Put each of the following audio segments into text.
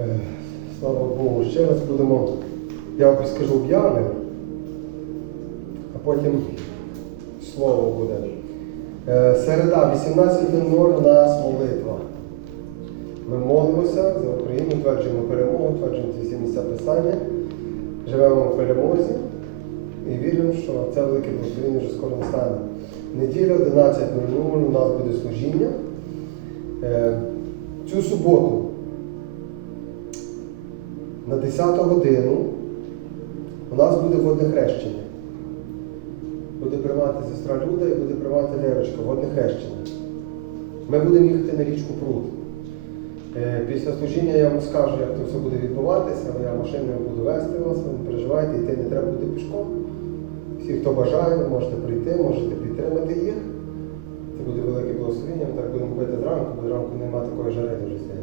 Е, Слава Богу, ще раз будемо, я скажу об'яви, а потім слово буде. Е, Середа, 18.00 у нас молитва. Ми молимося за Україну, тверджуємо перемогу, тверджуємо ці всі місця писання, живемо в перемозі і віримо, що це велике благословення вже скоро настане. Неділя 11.00 у нас буде служіння. Е, Цю суботу на 10 годину у нас буде водне хрещення. Буде приймати сестра Люда і буде приймати Лерочка, водне хрещення. Ми будемо їхати на річку Пруд. Е, Після служіння я вам скажу, як це все буде відбуватися, але я машиною буду вести вас, не переживайте, йти не треба буде пішком. Всі, хто бажає, можете прийти, можете підтримати їх. Це буде велике благословення, ми так будемо робити зранку, бо зранку немає такої жари дуже сильно.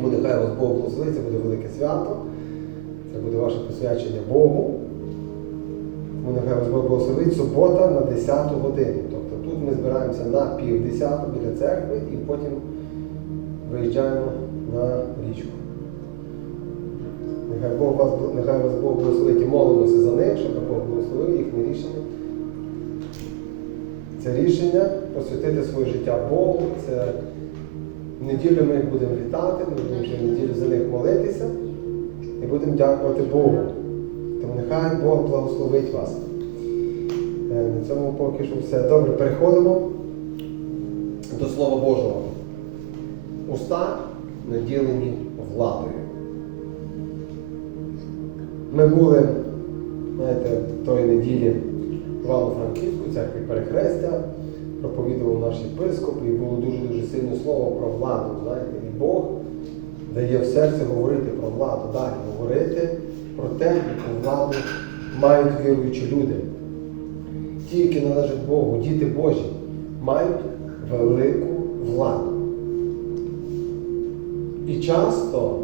Тому нехай вас Бог благословить, це буде велике свято, це буде ваше посвячення Богу. Тому нехай вас Бог благословить субота на 10 годину. Тобто тут ми збираємося на пів 10 біля церкви і потім виїжджаємо на річку. Нехай Бог вас, нехай вас Бог благословить і молимося за них, щоб Бог благословив їхнє рішення. Це рішення посвятити своє життя Богу. Це неділю ми будемо вітати, ми будемо вже неділю за них молитися і будемо дякувати Богу. Тому нехай Бог благословить вас. Е, На цьому поки що все. Добре, переходимо до Слова Божого. Уста наділені владою. Ми були, знаєте, тої неділі в Івано-Франківську, церкві Перехрестя, проповідував наш єпископ, і було дуже-дуже сильне слово про владу. Знаєте, і Бог дає в серце говорити про владу, далі говорити про те, яку владу мають віруючі люди. Ті, які належать Богу, діти Божі, мають велику владу. І часто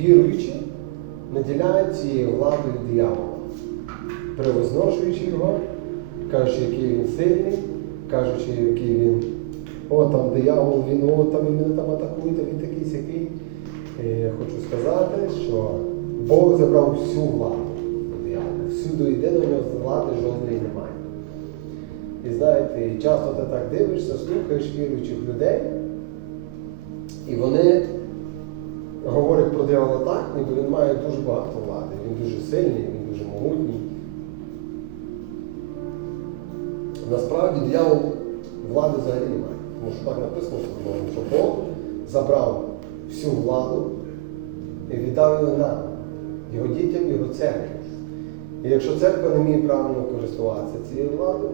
віруючі наділяють цією владою диявола, превозношуючи його, кажучи, який він сильний, кажучи, який він, о, там диявол, він, о, там він мене там атакує, він такий сякий. Я хочу сказати, що Бог забрав всю владу диявола, всю до єдиного нього влади жодної немає. І знаєте, часто ти так дивишся, слухаєш віруючих людей, і вони говорять про диявола так, ніби він має дуже багато влади. Він дуже сильний, він дуже могутній. Насправді диявол влади взагалі немає. Тому що так написано, що Бог забрав всю владу і віддав її нам, його дітям, його церкві. І якщо церква не вміє правильно користуватися цією владою,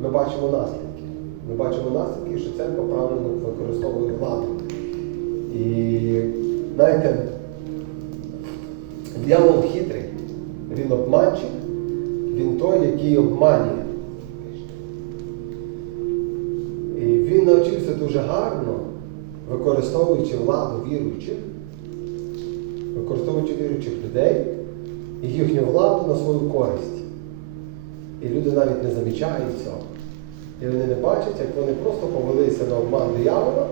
ми бачимо наслідки. Ми бачимо наслідки, що церква правильно використовує владу. І знаєте, диявол хитрий, він обманщик, він той, який обманює. І він навчився дуже гарно, використовуючи владу віруючих, використовуючи віруючих людей і їхню владу на свою користь. І люди навіть не замічають цього. І вони не бачать, як вони просто повелися на обман диявола.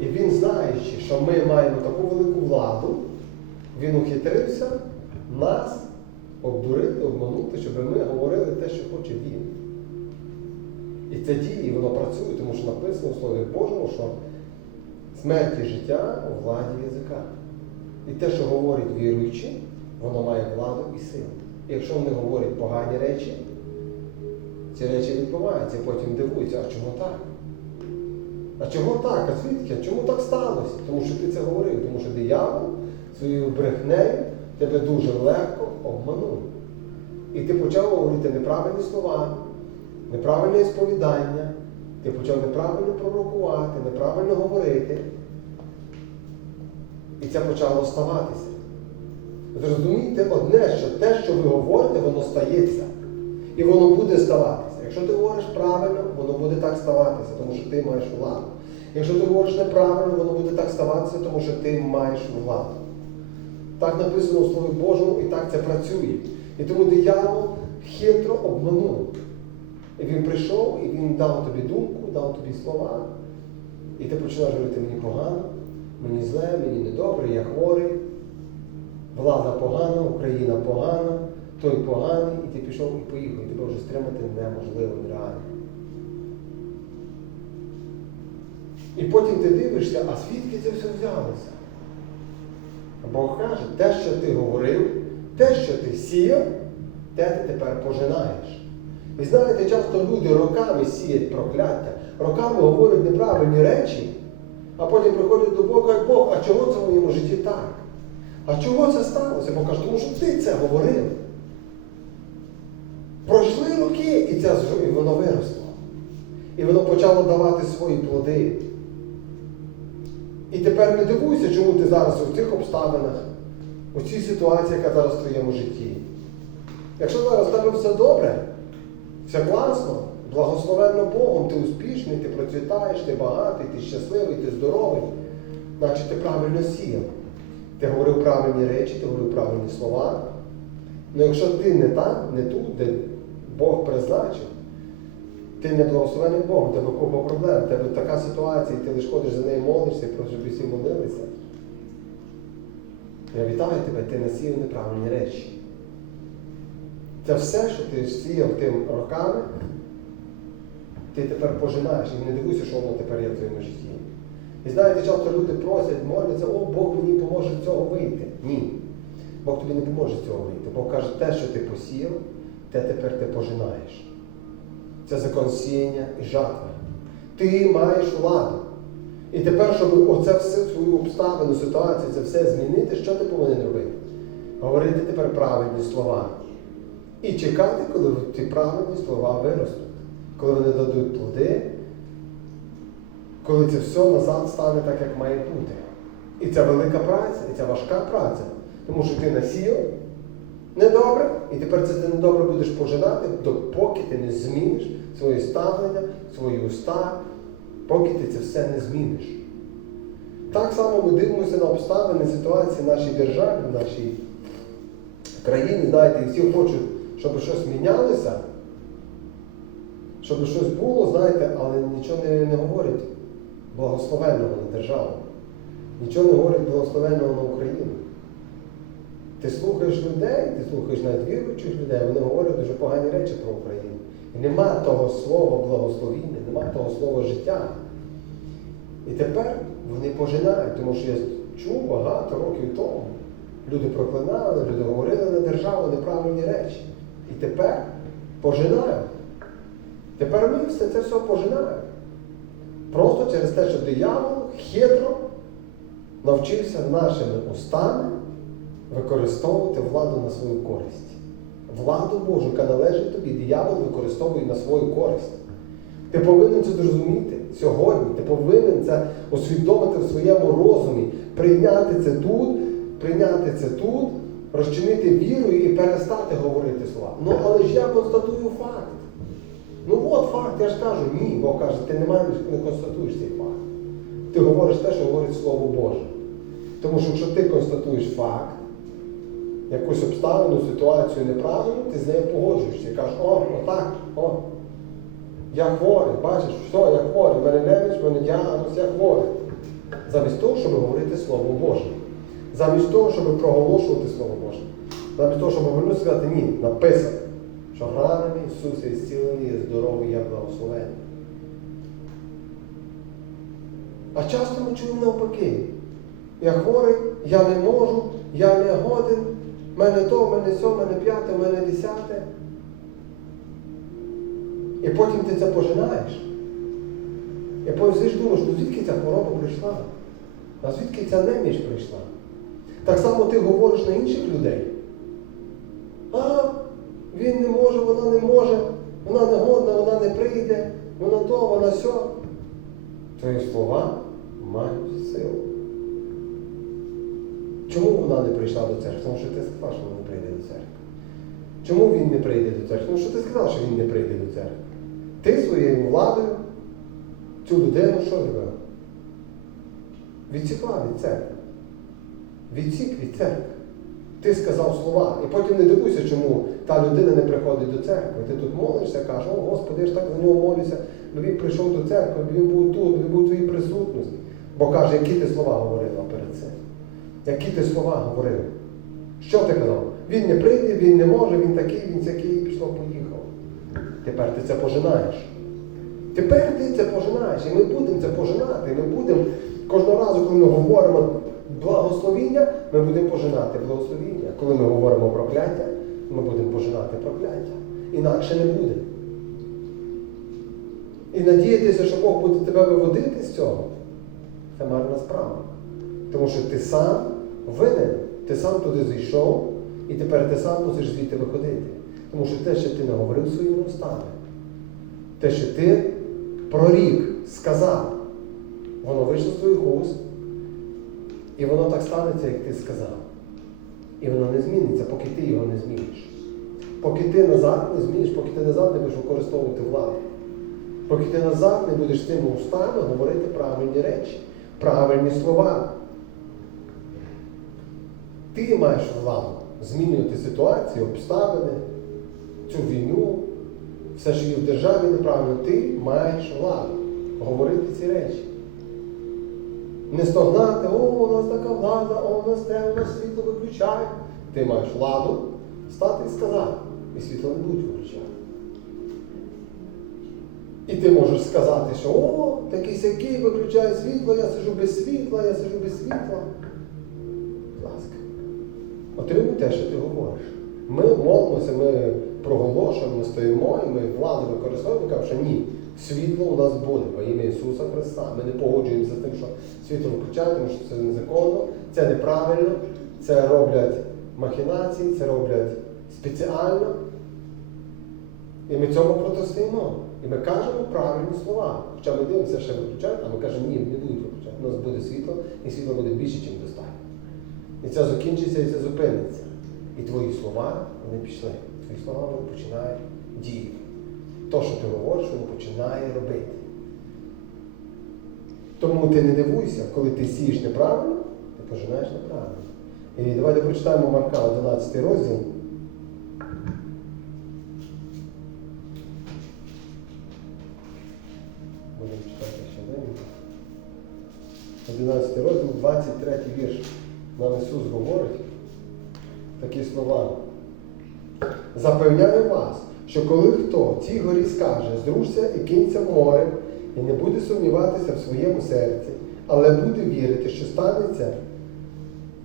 І він, знаючи, що ми маємо таку велику владу, він ухитрився нас обдурити, обманути, щоб ми говорили те, що хоче він. І це діє, воно працює, тому що написано у Слові Божому, що смерть і життя у владі язика. І те, що говорить віруючі, воно має владу і силу. І якщо вони говорять погані речі, ці речі відбуваються, потім дивуються, а чому так? А чого так? А звідки? А чому так сталося? Тому що ти це говорив, тому що диявол своєю брехнею тебе дуже легко обманув. І ти почав говорити неправильні слова, неправильне сповідання, ти почав неправильно пророкувати, неправильно говорити. І це почало ставатися. Зрозумійте одне, що те, що ви говорите, воно стається. І воно буде ставатися. Якщо ти говориш правильно, воно буде так ставатися, тому що ти маєш владу. Якщо ти говориш неправильно, воно буде так ставатися, тому що ти маєш владу. Так написано у Слові Божому, і так це працює. І тому диявол хитро обманув. І він прийшов і він дав тобі думку, дав тобі слова. І ти починаєш говорити, мені погано, мені зле, мені недобре, я хворий, влада погана, Україна погана, той поганий, і ти пішов і поїхав, і тебе вже стримати неможливо, нереально. І потім ти дивишся, а звідки це все взялося? Бог каже, те, що ти говорив, те, що ти сіяв, те ти тепер пожинаєш. Ви знаєте, часто люди роками сіють прокляття, роками говорять неправильні речі, а потім приходять до Бога і Бог, а чого це в моєму житті так? А чого це сталося? Бог каже, тому що ти це говорив. Пройшли роки, і, це, і воно виросло. І воно почало давати свої плоди. І тепер не дивуйся, чому ти зараз у цих обставинах, у цій ситуації, яка зараз в твоєму житті. Якщо зараз в тебе все добре, все класно, благословенно Богом, ти успішний, ти процвітаєш, ти багатий, ти щасливий, ти здоровий, значить ти правильно сіяв. Ти говорив правильні речі, ти говорив правильні слова. Ну якщо ти не там, не тут, де Бог призначив, ти не благословений Богом, тебе купа проблем, в тебе така ситуація, і ти лише ходиш за нею молишся, просто щоб всі молилися. Я вітаю тебе, ти насіяв неправильні речі. Це все, що ти сіяв тим роками, ти тепер пожинаєш і не дивуйся, що воно тепер є в твоєму житті. І знаєте, часто люди просять, моляться, о, Бог мені поможе з цього вийти. Ні. Бог тобі не поможе з цього вийти. Бог каже, те, що ти посіяв, те тепер ти пожинаєш. Це закон сіяння і жатви. Ти маєш владу. І тепер, щоб оце все свою обставину, ситуацію, це все змінити, що ти повинен робити? Говорити тепер правильні слова. І чекати, коли ці правильні слова виростуть, коли вони дадуть плоди, коли це все назад стане так, як має бути. І це велика праця, і це важка праця. Тому що ти насіяв недобре, і тепер це ти недобре будеш пожинати, допоки ти не зміниш своє ставлення, свої уста, поки ти це все не зміниш. Так само ми дивимося на обставини ситуації в нашій державі, в нашій країні, знаєте, і всі хочуть, щоб щось мінялося, щоб щось було, знаєте, але нічого не, не говорять благословенного на державу. Нічого не говорять благословенного на Україну. Ти слухаєш людей, ти слухаєш навіть віруючих людей, вони говорять дуже погані речі про Україну. І нема того слова благословіння, нема того слова життя. І тепер вони пожинають, тому що я чув багато років тому. Люди проклинали, люди говорили на державу неправильні речі. І тепер пожинають. Тепер ми все це все пожинаємо. Просто через те, що диявол хитро навчився нашими устами використовувати владу на свою користь. Владу Божу, яка належить тобі, диявол використовує на свою користь. Ти повинен це зрозуміти сьогодні. Ти повинен це усвідомити в своєму розумі, прийняти це тут, прийняти це тут, розчинити вірою і перестати говорити слова. Ну, але ж я констатую факт. Ну от факт, я ж кажу, ні, Бог каже, ти не маєш, не констатуєш цей факт. Ти говориш те, що говорить Слово Боже. Тому що якщо ти констатуєш факт, якусь обставину, ситуацію неправильну, ти з нею погоджуєшся і кажеш, о, отак, о. Я хворий, бачиш, що я хворий, в мене неміч, в мене діагноз, я хворий. Замість того, щоб говорити Слово Боже. Замість того, щоб проголошувати Слово Боже. Замість того, щоб говорити, сказати, ні, написано, що ранами Ісуса і зцілені, є здоровий, я благословений. А часто ми чуємо навпаки. Я хворий, я не можу, я не годен, в мене то, в мене сьо, в мене п'яте, в мене десяте. І потім ти це пожинаєш. І потім сидиш думаєш, ну звідки ця хвороба прийшла? А звідки ця неміч прийшла? Так само ти говориш на інших людей. А, він не може, вона не може, вона не годна, вона не прийде, вона то, вона сьо. Твої слова мають силу. Чому вона не прийшла до церкви? Тому що ти сказав, що вона не прийде до церкви. Чому він не прийде до церкви? Тому що ти сказав, що він не прийде до церкви. Ти своєю владою цю людину що зробив? Відсікла від церкви. Відсік від церкви. Ти сказав слова. І потім не дивуйся, чому та людина не приходить до церкви. Ти тут молишся, кажеш, о Господи, я ж так за нього молюся, бо він прийшов до церкви, бо він був тут, він був у твоїй присутності. Бо каже, які ти слова говорила перед цим? Які ти слова говорив? Що ти казав? Він не прийде, він не може, він такий, він такий, пішло, поїхав. Тепер ти це пожинаєш. Тепер ти це пожинаєш, і ми будемо це пожинати. Ми будемо кожного разу, коли ми говоримо благословіння, ми будемо пожинати благословіння. Коли ми говоримо прокляття, ми будемо пожинати прокляття. Інакше не буде. І надіятися, що Бог буде тебе виводити з цього, це марна справа. Тому що ти сам винен, ти сам туди зайшов, і тепер ти сам мусиш звідти виходити. Тому що те, що ти наговорив своїми устами, те, що ти прорік, сказав, воно вийшло з твоїх уст, і воно так станеться, як ти сказав. І воно не зміниться, поки ти його не зміниш. Поки ти назад не зміниш, поки ти назад не будеш використовувати владу. Поки ти назад не будеш цими устами говорити правильні речі, правильні слова. Ти маєш владу змінювати ситуацію, обставини, цю війну, все, що є в державі неправильно, ти маєш владу говорити ці речі. Не стогнати, о, у нас така влада, о, у нас те, у нас світло виключають. Ти маєш владу стати і сказати, і світло не будуть виключати. І ти можеш сказати, що о, такий сякий виключає світло, я сижу без світла, я сижу без світла. Отримуй те, що ти говориш. Ми молимося, ми проголошуємо, ми стоїмо, і ми владу використовуємо, кажемо, що ні, світло у нас буде во ім'я Ісуса Христа. Ми не погоджуємося з тим, що світло виключають, тому що це незаконно, це неправильно, це роблять махінації, це роблять спеціально. І ми цьому протистоїмо. І ми кажемо правильні слова. Хоча ми дивимося, що виключають, а ми кажемо, ні, не будуть виключати. У нас буде світло, і світло буде більше, ніж достатньо. І це закінчиться, і це зупиниться. І твої слова вони пішли. Твої слова вони починають діяти. То, що ти говориш, воно починає робити. Тому ти не дивуйся, коли ти сієш неправильно, ти пожинаєш неправильно. І давайте прочитаємо Марка 11 розділ. Будемо читати ще день. 11 розділ, 23 вірш. Нам Ісус говорить такі слова. Запевняю вас, що коли хто цій горі скаже, зрушся і кинься в море, і не буде сумніватися в своєму серці, але буде вірити, що станеться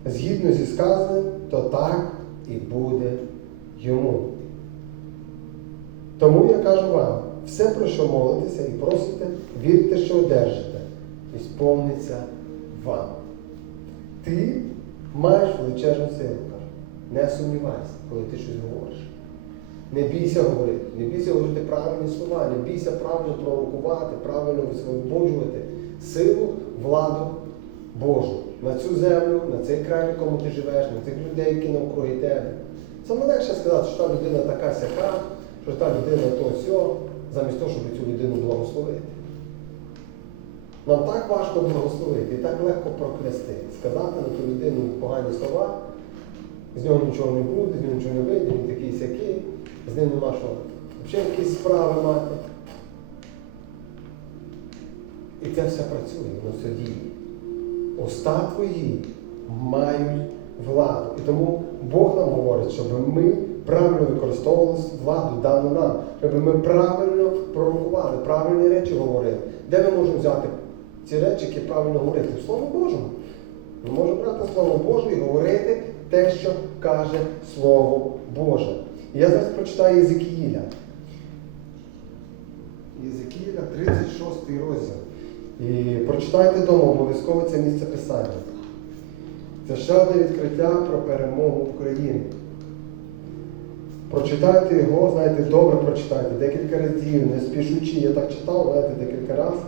згідно зі сказаним, то так і буде йому. Тому я кажу вам, все, про що молитеся і просите, вірте, що одержите, і сповниться вам. Ти маєш величезну силу. Не сумнівайся, коли ти щось говориш. Не бійся говорити, не бійся говорити правильні слова, не бійся правильно пророкувати, правильно висвободжувати силу, владу Божу на цю землю, на цей край, в якому ти живеш, на тих людей, які навкруги тебе. Саме легше сказати, що та людина така сяка, що та людина то сьо, замість того, щоб цю людину благословити. Нам так важко благословити і так легко проклясти, сказати на ту людину погані слова, з нього нічого не буде, з нього нічого не вийде, він такий сякий, з ним нема що взагалі якісь справи мати. І це все працює, воно все діє. Уста твої мають владу. І тому Бог нам говорить, щоб ми правильно використовували владу дану нам, щоб ми правильно пророкували, правильні речі говорили. Де ми можемо взяти ці речі, які правильно говорити? Слово Божому. Ми можемо брати Слово Боже і говорити те, що каже Слово Боже. І я зараз прочитаю Єзекіїля. Єзекіїля, 36 розділ. І прочитайте вдома обов'язково це місце писання. Це ще одне відкриття про перемогу України. Прочитайте його, знаєте, добре прочитайте, декілька разів, не спішучи. Я так читав, знаєте, декілька разів.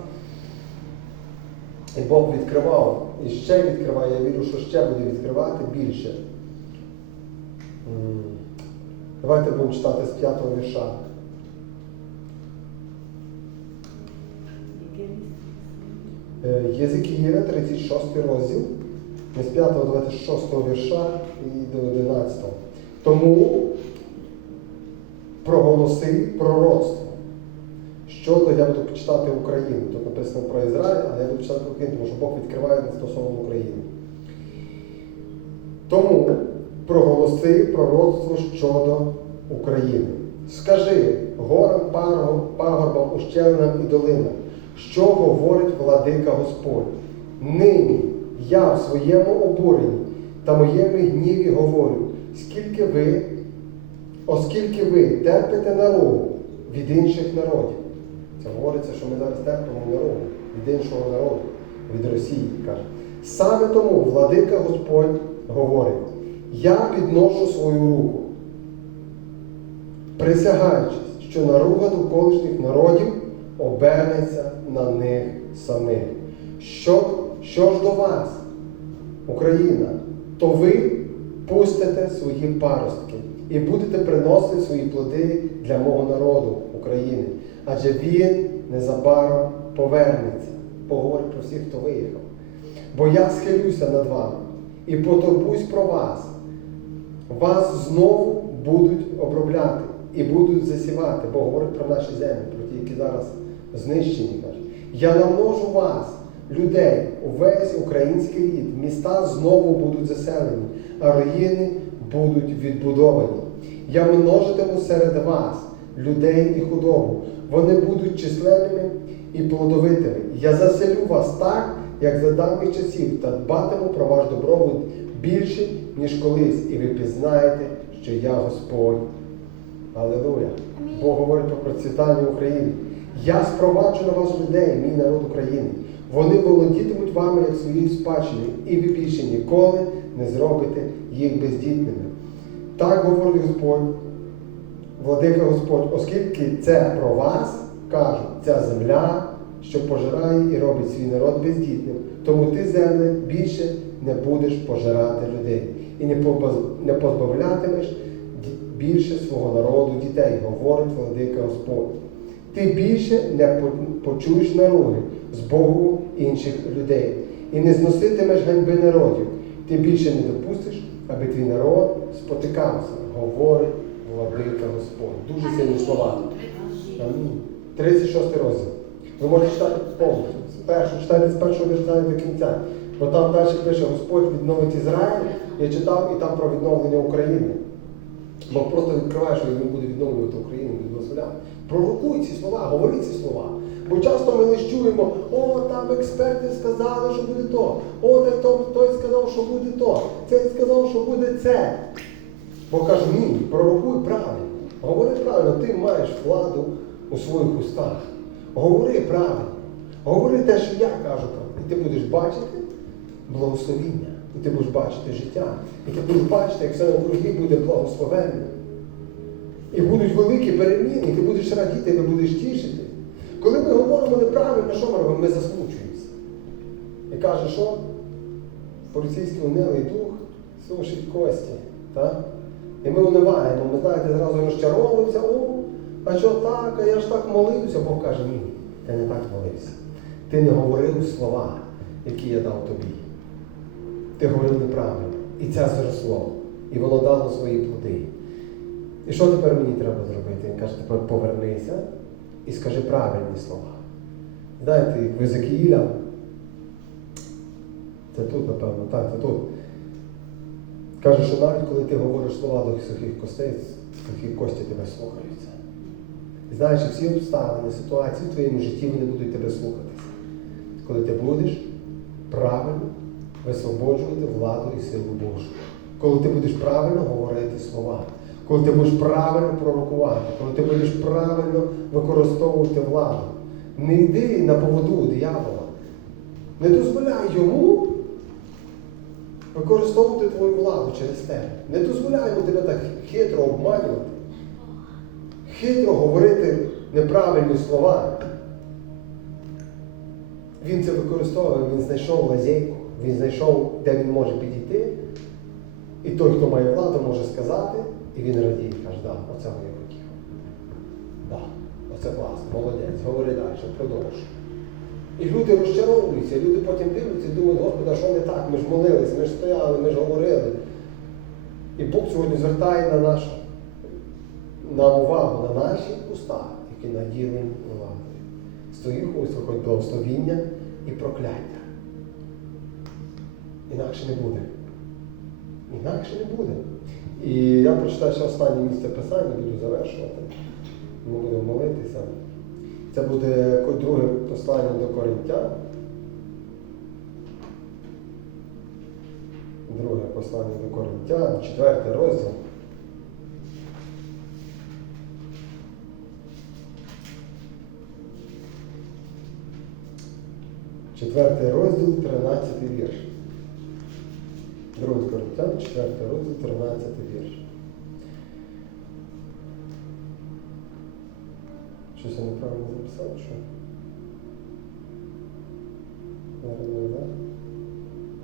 І Бог відкривав, і ще відкриває, я вірю, що ще буде відкривати більше. Давайте будемо читати з п'ятого вірша. Е, 36 розділ, з 5 до 26 вірша і до 11. Тому проголоси пророцтво, щодо, я буду читати Україну. Тут написано про Ізраїль, але я буду читати Україну, тому що Бог відкриває стосовно України. Тому проголоси пророцтво щодо України. Скажи горам, пагорбам, ущелинам і долинам, що говорить владика Господь. Нині я в своєму обуренні та моєму гніві говорю, скільки ви, оскільки ви терпите наругу від інших народів. Це говориться, що ми зараз терпимо наругу від іншого народу, від Росії, каже. Саме тому владика Господь говорить, я підношу свою руку, присягаючись, що наруга довколишніх народів обернеться на них самих. Що, що ж до вас, Україна, то ви пустите свої паростки і будете приносити свої плоди для мого народу України. Адже він незабаром повернеться. Поговорить про всіх, хто виїхав. Бо я схилюся над вами і потурбуюсь про вас. Вас знову будуть обробляти і будуть засівати, бо говорить про наші землі, про ті, які зараз знищені. Я намножу вас, людей, увесь український рід, міста знову будуть заселені, а руїни будуть відбудовані. Я множитиму серед вас людей і худобу. Вони будуть численними і плодовитими. Я заселю вас так, як за давніх часів, та дбатиму про ваш добробут більше, ніж колись, і ви пізнаєте, що я Господь. Аллилуйя! Бог говорить про процвітання України. Я спроваджу на вас людей, мій народ України. Вони володітимуть вами як своєю спадщиною, і ви більше ніколи не зробите їх бездітними. Так говорить Господь, владика Господь, оскільки це про вас кажуть, ця земля, що пожирає і робить свій народ бездітним. Тому ти, земле, більше не будеш пожирати людей і не позбавлятимеш більше свого народу дітей, говорить владика Господь. Ти більше не почуєш наруги з Богу інших людей і не зноситимеш ганьби народів. Ти більше не допустиш, аби твій народ спотикався, говорить владика Господь. Дуже сильні слова. Амінь. 36 розділ. Ви можете читати повністю. Спершу читайте з першого вірша до кінця. Бо там далі пише Господь відновить Ізраїль. Я читав і там про відновлення України. Бог просто відкриває, що він буде відновлювати Україну, буде благословляти. Пророкуй ці слова, говори ці слова. Бо часто ми лише чуємо, о, там експерти сказали, що буде то. О, той, той, сказав, що буде то. Цей сказав, що буде це. Бо каже, ні, пророкуй правильно. Говори правильно, ти маєш владу у своїх устах. Говори правильно. Говори те, що я кажу правильно. І ти будеш бачити благословіння. І ти будеш бачити життя. І ти будеш бачити, як все навкруги буде благословенно. І будуть великі переміни, і ти будеш радіти, і ти будеш тішити. Коли ми говоримо неправильно, що ми робимо? Ми засмучуємося. І каже, що поліцейський унилий дух сушить кості. Так? І ми униваємо, ми знаєте, зразу розчаровуємося, о, а що так, а я ж так молився. Бог каже, ні, ти не так молився. Ти не говорив слова, які я дав тобі. Ти говорив неправильно. І це зросло. І воно дало свої плоди. І що тепер мені треба зробити? Він каже, тепер повернися і скажи правильні слова. Знаєте, як в Езекіїля, це тут, напевно, так, це тут. Каже, що навіть коли ти говориш слова до сухих костей, сухі кості тебе слухаються. І знаєш, всі обставини, ситуації в твоєму житті вони будуть тебе слухатися. Коли ти будеш правильно висвободжувати владу і силу Божу. Коли ти будеш правильно говорити слова, коли ти будеш правильно пророкувати, коли ти будеш правильно використовувати владу. Не йди на поводу диявола. Не дозволяй йому використовувати твою владу через тебе. Не дозволяй йому тебе так хитро обманювати, хитро говорити неправильні слова. Він це використовує, він знайшов лазейку, він знайшов, де він може підійти. І той, хто має владу, може сказати, і він радіє, каже, да, оцього я хотів. Да, оце класно, молодець, говори далі, продовжуй. І люди розчаровуються, люди потім дивляться і думають, Господи, що не так? Ми ж молились, ми ж стояли, ми ж говорили. І Бог сьогодні звертає на нашу нам увагу на наші уста, які наділені владою. з твоїх уст виходить благословіння і прокляття. Інакше не буде. Інакше не буде. І я прочитаю ще останнє місце писання, буду завершувати. Ми будемо молитися. Це буде друге послання до Коринтян. Друге послання до Коринтян, четвертий розділ. Четвертий розділ, 13 вірш. Другий Коринтян, четвертий розділ, 13 вірш. Щось я неправильно записав, що?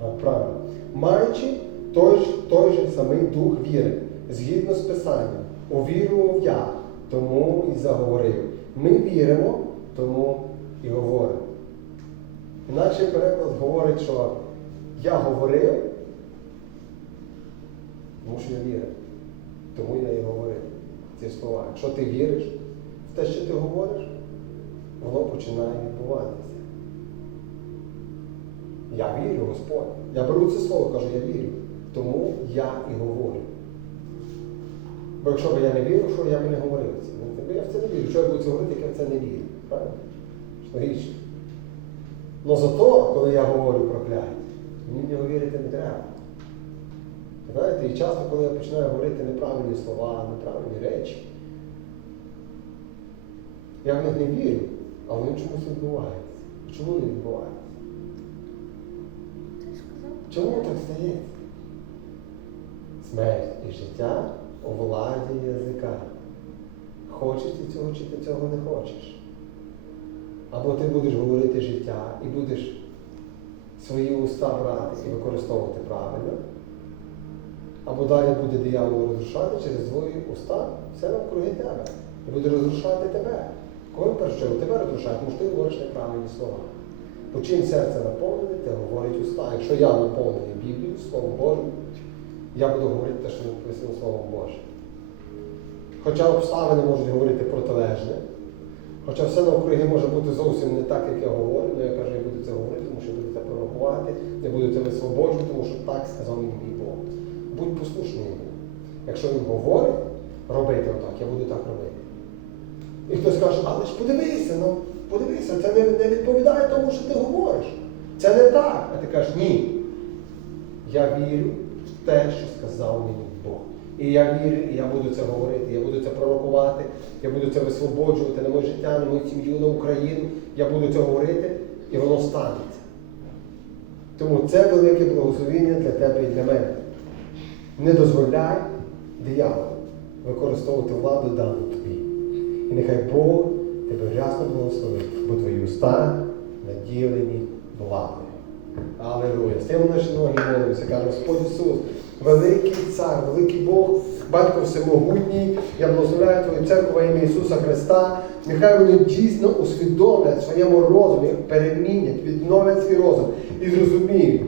А, правильно. Маючи той, той же самий дух віри, згідно з Писанням, увірував я, тому і заговорив. Ми віримо, тому і говоримо. Інакший переклад говорить, що я говорив, я вірив. Тому я і говорив ці слова. Якщо ти віриш в те, що ти говориш, воно починає відбуватися. Я вірю, Господь. Я беру це слово, кажу, я вірю. Тому я і говорю. Бо якщо б я не вірив, що я б не говорив це. Ну, Я в це не вірю. Що я буду це говорити, як я в це не вірю. Правильно? Логічно. Но зато, коли я говорю про прокляття, мені в нього вірити не треба. Знаєте, і часто, коли я починаю говорити неправильні слова, неправильні речі, я в них не вірю, а вони чомусь відбуваються. Чому не відбуваються? Чому так стається? Смерть і життя у владі язика. Хочеш ти цього чи ти цього не хочеш? Або ти будеш говорити життя і будеш свої уста брати і використовувати правильно, або далі буде диявол розрушати через твої уста все навкруги тебе. І буде розрушати тебе. Кого перше тебе розрушає, тому що ти говориш неправильні слова. Бо чим серце наповнене, те говорить уста. Якщо я наповнений Біблією, Словом Божим, я буду говорити те, що написано Словом Божим. Хоча обставини можуть говорити протилежне, хоча все навкруги може бути зовсім не так, як я говорю, але я кажу, я буду це говорити, тому що буду це пророкувати, не буду це висвободжувати, тому що так сказав мій Бог. Будь послушний йому. Якщо він говорить, робити отак, я буду так робити. І хтось каже, але ж подивися, ну подивися, це не, не відповідає тому, що ти говориш. Це не так. А ти кажеш, ні. Я вірю в те, що сказав мені Бог. І я вірю, і я буду це говорити, я буду це пророкувати, я буду це висвободжувати на моє життя, на мою сім'ю, на Україну. Я буду це говорити, і воно станеться. Тому це велике благословіння для тебе і для мене. Не дозволяй дияволу використовувати владу дану тобі. І нехай Бог тебе рясно благословить, бо твої уста наділені владою. Аллилуйя. Стаємо наші ноги молимося, каже Господь Ісус, великий цар, великий Бог, Батько Всемогутній, я благословляю Твою церкву во ім'я Ісуса Христа. Нехай вони дійсно усвідомлять своєму розумі, перемінять, відновлять свій розум і зрозуміють,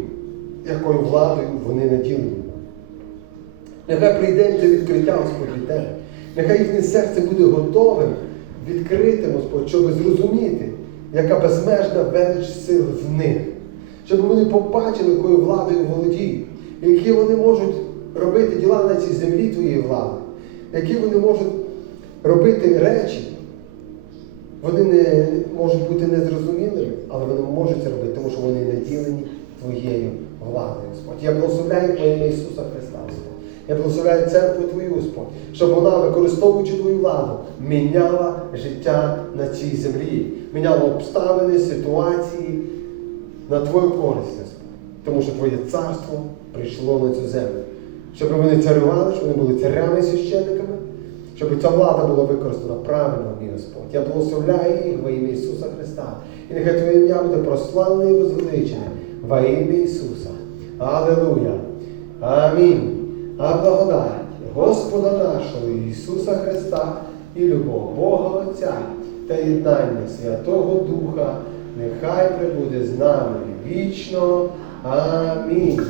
якою владою вони наділені. Нехай прийде це відкриття Господь від тебе. Нехай їхнє серце буде готовим, відкритим, Господь, щоб зрозуміти, яка безмежна велич сил в них. Щоб вони побачили, якою владою володіють, які вони можуть робити діла на цій землі твоєї влади, які вони можуть робити речі. Вони не можуть бути незрозумілими, але вони можуть це робити, тому що вони наділені твоєю владою, Господь. Я благословляю Твоє Ісуса Христа, Господь. Я благословляю церкву Твою, Господь, щоб вона, використовуючи Твою владу, міняла життя на цій землі, міняла обставини, ситуації на Твою користь, Господь. Тому що Твоє царство прийшло на цю землю. Щоб вони царювали, щоб вони були царями і священниками, щоб ця влада була використана правильно, мій Господь. Я благословляю їх во ім'я Ісуса Христа. І нехай Твоє ім'я буде прославлене і возвеличене во ім'я Ісуса. Аллилуйя. Амінь. А благодать Господа нашого Ісуса Христа і любов Бога Отця та єднання Святого Духа нехай прибуде з нами вічно. Амінь.